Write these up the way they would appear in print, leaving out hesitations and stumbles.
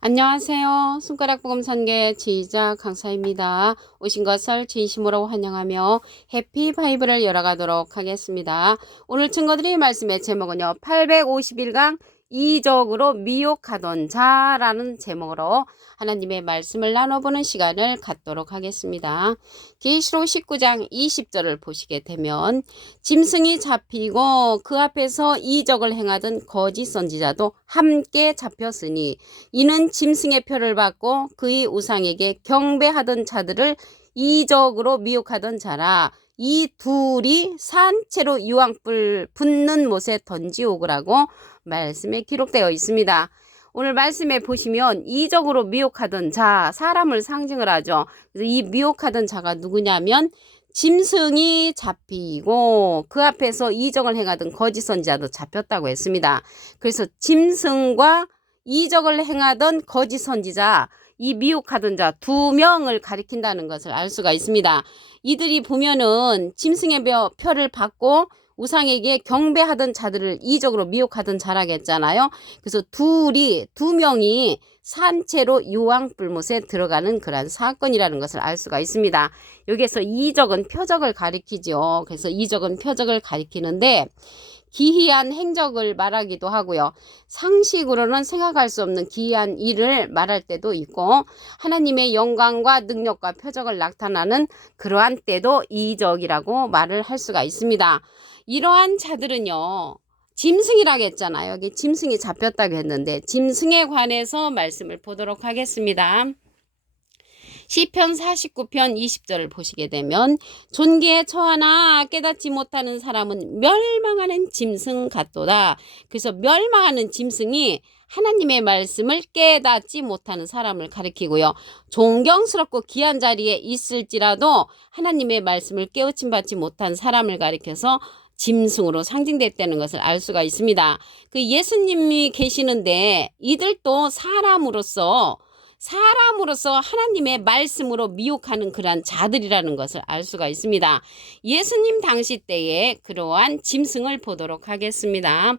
안녕하세요. 손가락 복음 선계 지휘자 강사입니다. 오신 것을 진심으로 환영하며 해피 바이블을 열어가도록 하겠습니다. 오늘 증거드릴 말씀의 제목은요. 851강 이적으로 미혹하던 자라는 제목으로 하나님의 말씀을 나눠보는 시간을 갖도록 하겠습니다. 계시록 19장 20절을 보시게 되면 짐승이 잡히고 그 앞에서 이적을 행하던 거짓 선지자도 함께 잡혔으니 이는 짐승의 표를 받고 그의 우상에게 경배하던 자들을 이적으로 미혹하던 자라. 이 둘이 산채로 유황불 붙는 못에 던지오그라고 말씀에 기록되어 있습니다. 오늘 말씀에 보시면 이적으로 미혹하던 자, 사람을 상징을 하죠. 그래서 이 미혹하던 자가 누구냐면 짐승이 잡히고 그 앞에서 이적을 행하던 거짓 선지자도 잡혔다고 했습니다. 그래서 짐승과 이적을 행하던 거짓 선지자, 이 미혹하던 자 두 명을 가리킨다는 것을 알 수가 있습니다. 이들이 보면은 짐승의 표를 받고 우상에게 경배하던 자들을 이적으로 미혹하던 자라겠잖아요. 그래서 두 명이 산채로 유황불못에 들어가는 그런 사건이라는 것을 알 수가 있습니다. 여기에서 이적은 표적을 가리키죠. 그래서 이적은 표적을 가리키는데 기이한 행적을 말하기도 하고요. 상식으로는 생각할 수 없는 기이한 일을 말할 때도 있고 하나님의 영광과 능력과 표적을 나타나는 그러한 때도 이적이라고 말을 할 수가 있습니다. 이러한 자들은요. 짐승이라고 했잖아요. 여기 짐승이 잡혔다고 했는데 짐승에 관해서 말씀을 보도록 하겠습니다. 시편 49편 20절을 보시게 되면 존귀에 처하나 깨닫지 못하는 사람은 멸망하는 짐승 같도다. 그래서 멸망하는 짐승이 하나님의 말씀을 깨닫지 못하는 사람을 가리키고요. 존경스럽고 귀한 자리에 있을지라도 하나님의 말씀을 깨우침받지 못한 사람을 가리켜서 짐승으로 상징됐다는 것을 알 수가 있습니다. 그 예수님이 계시는데 이들도 사람으로서 하나님의 말씀으로 미혹하는 그러한 자들이라는 것을 알 수가 있습니다. 예수님 당시 때에 그러한 짐승을 보도록 하겠습니다.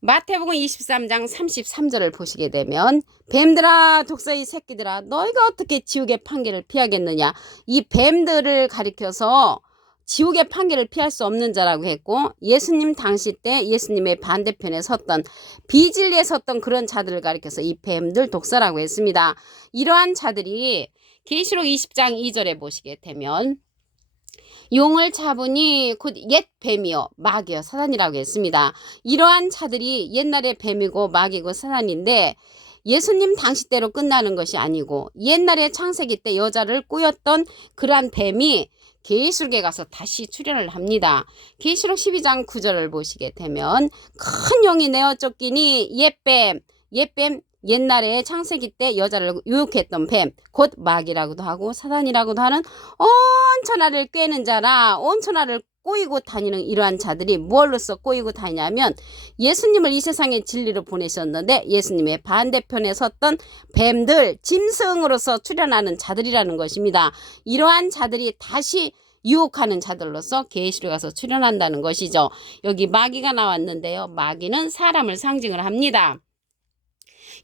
마태복음 23장 33절을 보시게 되면 뱀들아 독사의 새끼들아 너희가 어떻게 지옥의 판결을 피하겠느냐. 이 뱀들을 가리켜서 지옥의 판결을 피할 수 없는 자라고 했고 예수님 당시 때 예수님의 반대편에 섰던 비진리에 섰던 그런 자들을 가리켜서 이 뱀들 독사라고 했습니다. 이러한 자들이 계시록 20장 2절에 보시게 되면 용을 잡으니 곧 옛 뱀이요 마귀요 사단이라고 했습니다. 이러한 자들이 옛날에 뱀이고 마귀고 사단인데 예수님 당시 때로 끝나는 것이 아니고 옛날에 창세기 때 여자를 꾸였던 그러한 뱀이 계시록에 가서 다시 출현을 합니다. 계시록 12장 9절을 보시게 되면 큰 용이 내어 쫓기니 옛뱀 옛날에 창세기 때 여자를 유혹했던 뱀, 곧 마귀라고도 하고 사단이라고도 하는 온 천하를 꿰는 자라. 온 천하를 꼬이고 다니는 이러한 자들이 무엇로서 꼬이고 다니냐면 예수님을 이 세상에 진리로 보내셨는데 예수님의 반대편에 섰던 뱀들, 짐승으로서 출현하는 자들이라는 것입니다. 이러한 자들이 다시 유혹하는 자들로서 계시록에 가서 출현한다는 것이죠. 여기 마귀가 나왔는데요. 마귀는 사람을 상징을 합니다.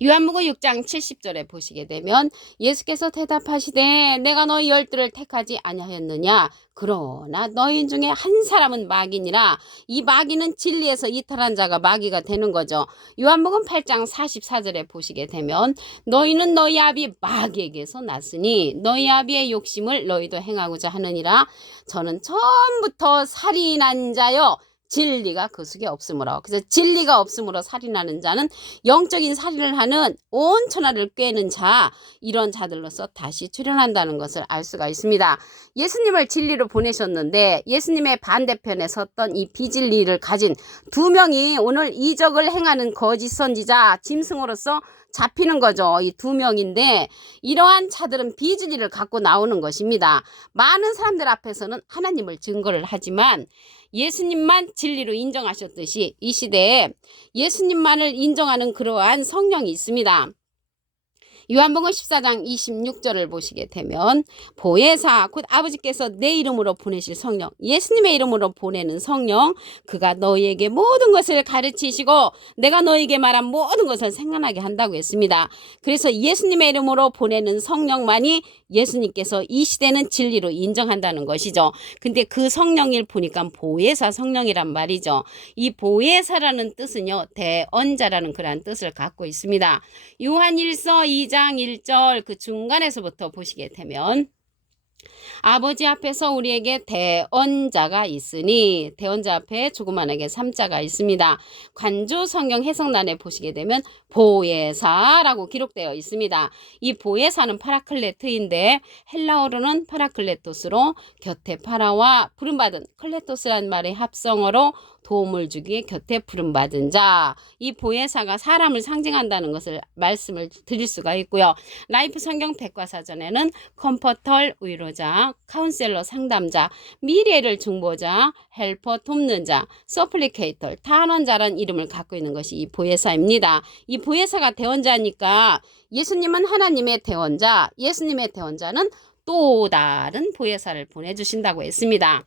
요한복음 6장 70절에 보시게 되면 예수께서 대답하시되 내가 너희 열두를 택하지 아니하였느냐. 그러나 너희 중에 한 사람은 마귀니라. 이 마귀는 진리에서 이탈한 자가 마귀가 되는 거죠. 요한복음 8장 44절에 보시게 되면 너희는 너희 아비 마귀에게서 났으니 너희 아비의 욕심을 너희도 행하고자 하느니라. 저는 처음부터 살인한 자여 진리가 그 속에 없으므로. 그래서 진리가 없으므로 살인하는 자는 영적인 살인을 하는 온 천하를 꿰는 자, 이런 자들로서 다시 출현한다는 것을 알 수가 있습니다. 예수님을 진리로 보내셨는데 예수님의 반대편에 섰던 이 비진리를 가진 두 명이 오늘 이적을 행하는 거짓 선지자 짐승으로서 잡히는 거죠. 이 두 명인데 이러한 자들은 비진리를 갖고 나오는 것입니다. 많은 사람들 앞에서는 하나님을 증거를 하지만 예수님만 진리로 인정하셨듯이 이 시대에 예수님만을 인정하는 그러한 성령이 있습니다. 요한복음 14장 26절을 보시게 되면 보혜사 곧 아버지께서 내 이름으로 보내실 성령, 예수님의 이름으로 보내는 성령, 그가 너희에게 모든 것을 가르치시고 내가 너희에게 말한 모든 것을 생각나게 한다고 했습니다. 그래서 예수님의 이름으로 보내는 성령만이 예수님께서 이 시대는 진리로 인정한다는 것이죠. 근데 그 성령을 보니까 보혜사 성령이란 말이죠. 이 보혜사라는 뜻은요, 대언자라는 그런 뜻을 갖고 있습니다. 요한일서 2장 1절 그 중간에서부터 보시게 되면 아버지 앞에서 우리에게 대언자가 있으니, 대언자 앞에 조그만하게 3자가 있습니다. 관조 성경 해석란에 보시게 되면 보혜사라고 기록되어 있습니다. 이 보혜사는 파라클레트인데 헬라어로는 파라클레토스로 곁에 파라와 부름받은, 클레토스란 말의 합성어로 도움을 주기에 곁에 부름받은 자, 이 보혜사가 사람을 상징한다는 것을 말씀을 드릴 수가 있고요. 라이프 성경 백과사전에는 컴포터 위로자, 카운셀러 상담자, 미래를 중보자, 헬퍼 돕는 자, 서플리케이터 탄원자라는 이름을 갖고 있는 것이 이 보혜사입니다. 이 보혜사가 대언자니까 예수님은 하나님의 대언자, 예수님의 대언자는 또 다른 보혜사를 보내주신다고 했습니다.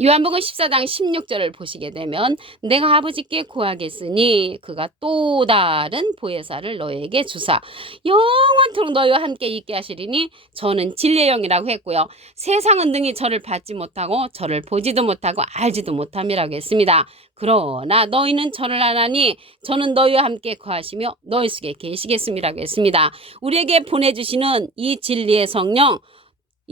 요한복음 14장 16절을 보시게 되면 내가 아버지께 구하겠으니 그가 또 다른 보혜사를 너에게 주사 영원토록 너희와 함께 있게 하시리니 저는 진리의 영이라고 했고요. 세상은 능히 저를 받지 못하고 저를 보지도 못하고 알지도 못함이라고 했습니다. 그러나 너희는 저를 아나니 저는 너희와 함께 거하시며 너희 속에 계시겠음이라고 했습니다. 우리에게 보내주시는 이 진리의 성령,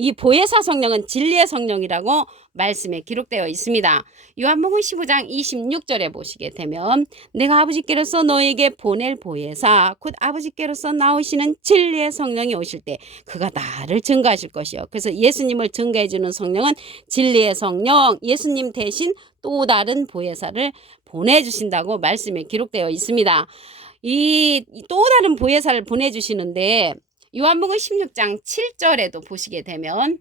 이 보혜사 성령은 진리의 성령이라고 말씀에 기록되어 있습니다. 요한복음 15장 26절에 보시게 되면 내가 아버지께로서 너에게 보낼 보혜사 곧 아버지께로서 나오시는 진리의 성령이 오실 때 그가 나를 증거하실 것이요. 그래서 예수님을 증거해 주는 성령은 진리의 성령, 예수님 대신 또 다른 보혜사를 보내주신다고 말씀에 기록되어 있습니다. 이 또 다른 보혜사를 보내주시는데 요한복음 16장 7절에도 보시게 되면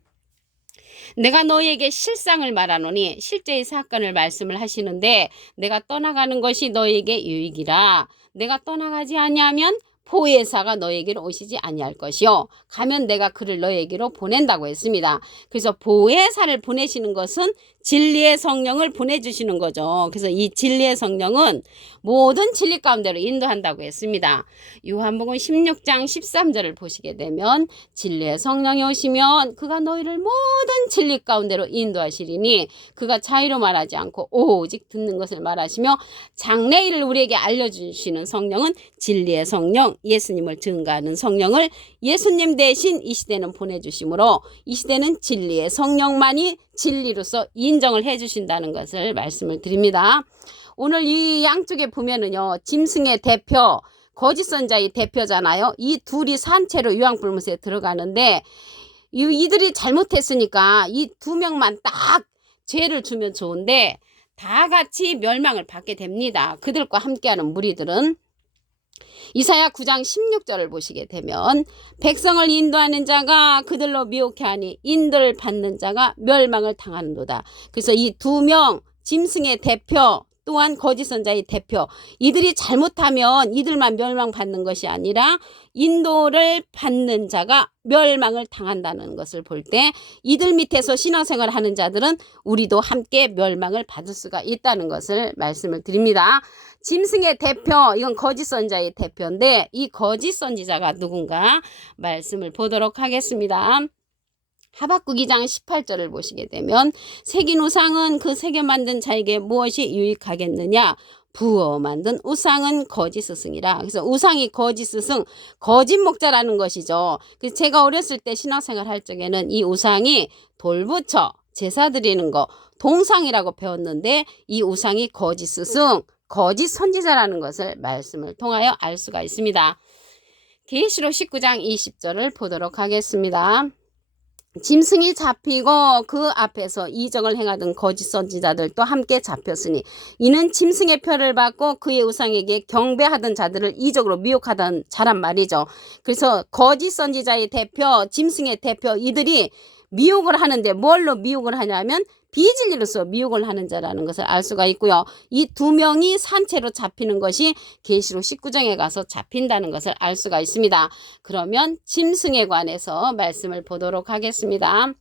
내가 너희에게 실상을 말하노니 실제의 사건을 말씀을 하시는데 내가 떠나가는 것이 너희에게 유익이라 내가 떠나가지 아니하면 보혜사가 너에게로 오시지 아니할 것이요 가면 내가 그를 너에게로 보낸다고 했습니다. 그래서 보혜사를 보내시는 것은 진리의 성령을 보내주시는 거죠. 그래서 이 진리의 성령은 모든 진리 가운데로 인도한다고 했습니다. 요한복음 16장 13절을 보시게 되면 진리의 성령이 오시면 그가 너희를 모든 진리 가운데로 인도하시리니 그가 자유로 말하지 않고 오직 듣는 것을 말하시며 장래일을 우리에게 알려주시는 성령은 진리의 성령, 예수님을 증거하는 성령을 예수님 대신 이 시대는 보내주시므로 이 시대는 진리의 성령만이 진리로서 인정을 해주신다는 것을 말씀을 드립니다. 오늘 이 양쪽에 보면은요, 짐승의 대표, 거짓 선자의 대표잖아요. 이 둘이 산채로 유황불못에 들어가는데 이들이 잘못했으니까 이 두 명만 딱 죄를 주면 좋은데 다 같이 멸망을 받게 됩니다. 그들과 함께하는 무리들은 이사야 9장 16절을 보시게 되면 백성을 인도하는 자가 그들로 미혹해 하니 인도를 받는 자가 멸망을 당하는도다. 그래서 이 두 명 짐승의 대표 또한 거짓 선자의 대표 이들이 잘못하면 이들만 멸망받는 것이 아니라 인도를 받는 자가 멸망을 당한다는 것을 볼 때 이들 밑에서 신앙생활을 하는 자들은 우리도 함께 멸망을 받을 수가 있다는 것을 말씀을 드립니다. 짐승의 대표, 이건 거짓 선자의 대표인데 이 거짓 선지자가 누군가 말씀을 보도록 하겠습니다. 하박국 2장 18절을 보시게 되면 새긴 우상은 그 새겨 만든 자에게 무엇이 유익하겠느냐? 부어 만든 우상은 거짓 스승이라. 그래서 우상이 거짓 스승, 거짓 목자라는 것이죠. 그래서 제가 어렸을 때 신앙생활 할 적에는 이 우상이 돌부처, 제사 드리는 거, 동상이라고 배웠는데 이 우상이 거짓 스승, 거짓 선지자라는 것을 말씀을 통하여 알 수가 있습니다. 계시록 19장 20절을 보도록 하겠습니다. 짐승이 잡히고 그 앞에서 이적을 행하던 거짓 선지자들도 함께 잡혔으니 이는 짐승의 표를 받고 그의 우상에게 경배하던 자들을 이적으로 미혹하던 자란 말이죠. 그래서 거짓 선지자의 대표, 짐승의 대표 이들이 미혹을 하는데 뭘로 미혹을 하냐면 비진리로서 미혹을 하는 자라는 것을 알 수가 있고요. 이 두 명이 산채로 잡히는 것이 계시록 19장에 가서 잡힌다는 것을 알 수가 있습니다. 그러면 짐승에 관해서 말씀을 보도록 하겠습니다.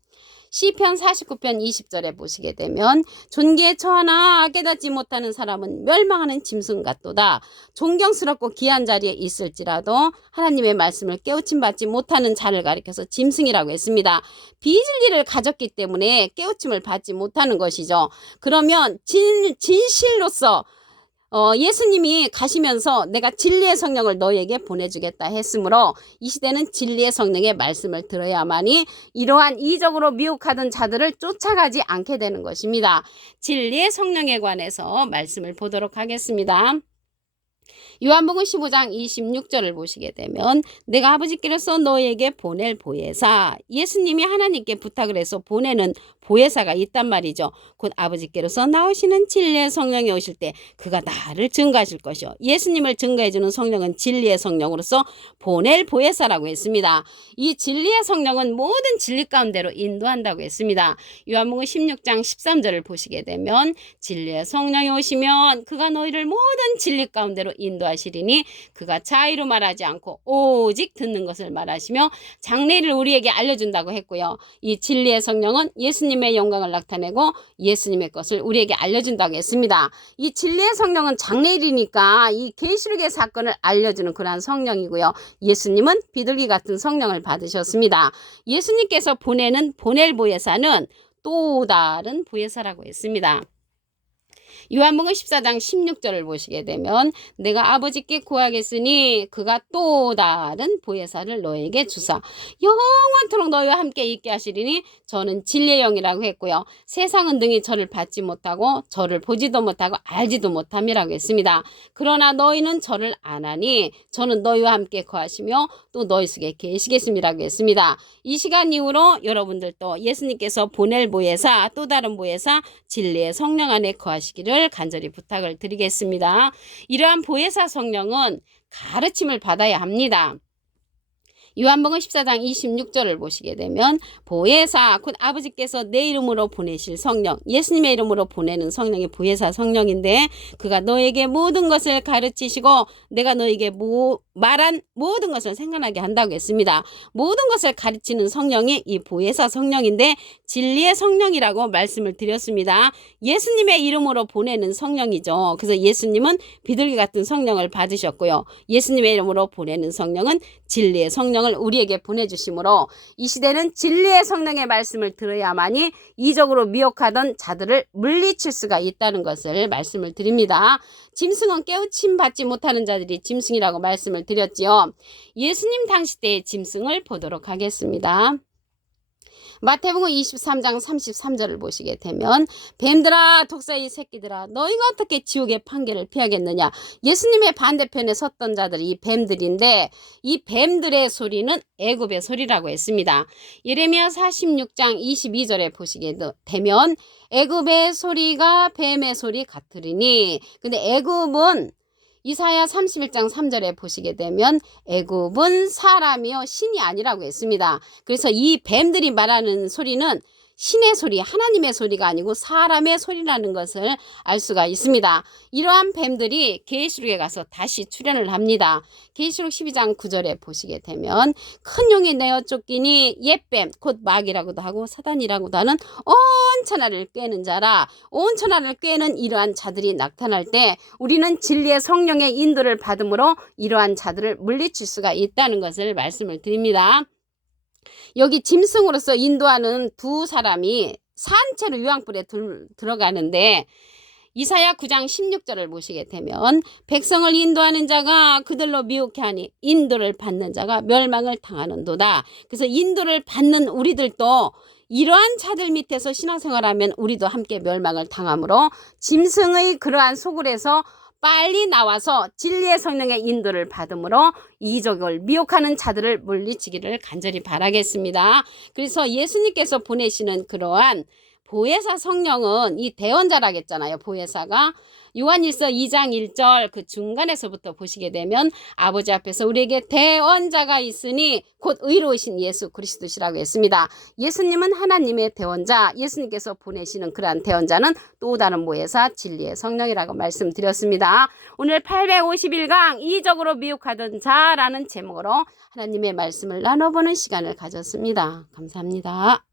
시편 49편 20절에 보시게 되면 존귀에 처하나 깨닫지 못하는 사람은 멸망하는 짐승 같도다. 존경스럽고 귀한 자리에 있을지라도 하나님의 말씀을 깨우침 받지 못하는 자를 가리켜서 짐승이라고 했습니다. 비진리를 가졌기 때문에 깨우침을 받지 못하는 것이죠. 그러면 진실로서 예수님이 가시면서 내가 진리의 성령을 너에게 보내주겠다 했으므로 이 시대는 진리의 성령의 말씀을 들어야만이 이러한 이적으로 미혹하던 자들을 쫓아가지 않게 되는 것입니다. 진리의 성령에 관해서 말씀을 보도록 하겠습니다. 요한복음 15장 26절을 보시게 되면 내가 아버지께로서 너에게 보낼 보혜사, 예수님이 하나님께 부탁을 해서 보내는 보혜사가 있단 말이죠. 곧 아버지께로서 나오시는 진리의 성령이 오실 때 그가 나를 증거하실 것이요. 예수님을 증거해주는 성령은 진리의 성령으로서 보낼 보혜사라고 했습니다. 이 진리의 성령은 모든 진리 가운데로 인도한다고 했습니다. 요한복음 16장 13절을 보시게 되면 진리의 성령이 오시면 그가 너희를 모든 진리 가운데로 인도하시리니 그가 자의로 말하지 않고 오직 듣는 것을 말하시며 장래를 우리에게 알려준다고 했고요. 이 진리의 성령은 예수님의 영광을 나타내고 예수님의 것을 우리에게 알려준다고 했습니다. 이 진리의 성령은 장래일이니까 이 계시록의 사건을 알려주는 그러한 성령이고요. 예수님은 비둘기 같은 성령을 받으셨습니다. 예수님께서 보낼 보혜사는 또 다른 보혜사라고 했습니다. 요한복음 14장 16절을 보시게 되면 내가 아버지께 구하겠으니 그가 또 다른 보혜사를 너에게 주사 영원토록 너희와 함께 있게 하시리니 저는 진리의 영이라고 했고요. 세상은 능히 저를 받지 못하고 저를 보지도 못하고 알지도 못함이라고 했습니다. 그러나 너희는 저를 아나니 저는 너희와 함께 거하시며 또 너희 속에 계시겠음이라고 했습니다. 이 시간 이후로 여러분들도 예수님께서 보낼 보혜사, 또 다른 보혜사, 진리의 성령 안에 거하시기를 간절히 부탁을 드리겠습니다. 이러한 보혜사 성령은 가르침을 받아야 합니다. 요한복음 14장 26절을 보시게 되면 보혜사 곧 아버지께서 내 이름으로 보내실 성령, 예수님의 이름으로 보내는 성령이 보혜사 성령인데 그가 너에게 모든 것을 가르치시고 내가 너에게 말한 모든 것을 생각나게 한다고 했습니다. 모든 것을 가르치는 성령이 이 보혜사 성령인데 진리의 성령이라고 말씀을 드렸습니다. 예수님의 이름으로 보내는 성령이죠. 그래서 예수님은 비둘기 같은 성령을 받으셨고요. 예수님의 이름으로 보내는 성령은 진리의 성령을 우리에게 보내주시므로 이 시대는 진리의 성령의 말씀을 들어야만이 이적으로 미혹하던 자들을 물리칠 수가 있다는 것을 말씀을 드립니다. 짐승은 깨우침 받지 못하는 자들이 짐승이라고 말씀을 드렸지요. 예수님 당시 때의 짐승을 보도록 하겠습니다. 마태복음 23장 33절을 보시게 되면 뱀들아 독사의 새끼들아 너희가 어떻게 지옥의 판결을 피하겠느냐. 예수님의 반대편에 섰던 자들이 이 뱀들인데 이 뱀들의 소리는 애굽의 소리라고 했습니다. 예레미야 46장 22절에 보시게 되면 애굽의 소리가 뱀의 소리 같으리니, 근데 애굽은 이사야 31장 3절에 보시게 되면 애굽은 사람이요 신이 아니라고 했습니다. 그래서 이 뱀들이 말하는 소리는 신의 소리, 하나님의 소리가 아니고 사람의 소리라는 것을 알 수가 있습니다. 이러한 뱀들이 계시록에 가서 다시 출현을 합니다. 계시록 12장 9절에 보시게 되면 큰 용이 내어 쫓기니 옛뱀 곧 마귀라고도 하고 사단이라고도 하는 온 천하를 꿰는 자라. 온 천하를 꿰는 이러한 자들이 나타날 때 우리는 진리의 성령의 인도를 받음으로 이러한 자들을 물리칠 수가 있다는 것을 말씀을 드립니다. 여기 짐승으로서 인도하는 두 사람이 산채로 유황불에 들어가는데 이사야 9장 16절을 보시게 되면 백성을 인도하는 자가 그들로 미혹해 하니 인도를 받는 자가 멸망을 당하는도다. 그래서 인도를 받는 우리들도 이러한 자들 밑에서 신앙생활하면 우리도 함께 멸망을 당하므로 짐승의 그러한 소굴에서 빨리 나와서 진리의 성령의 인도를 받음으로 이적을 미혹하는 자들을 물리치기를 간절히 바라겠습니다. 그래서 예수님께서 보내시는 그러한 보혜사 성령은 이 대언자라겠잖아요. 보혜사가 요한일서 2장 1절 그 중간에서부터 보시게 되면 아버지 앞에서 우리에게 대언자가 있으니 곧 의로우신 예수 그리스도시라고 했습니다. 예수님은 하나님의 대언자, 예수님께서 보내시는 그러한 대언자는 또 다른 보혜사 진리의 성령이라고 말씀드렸습니다. 오늘 851강 이적으로 미혹하던 자라는 제목으로 하나님의 말씀을 나눠보는 시간을 가졌습니다. 감사합니다.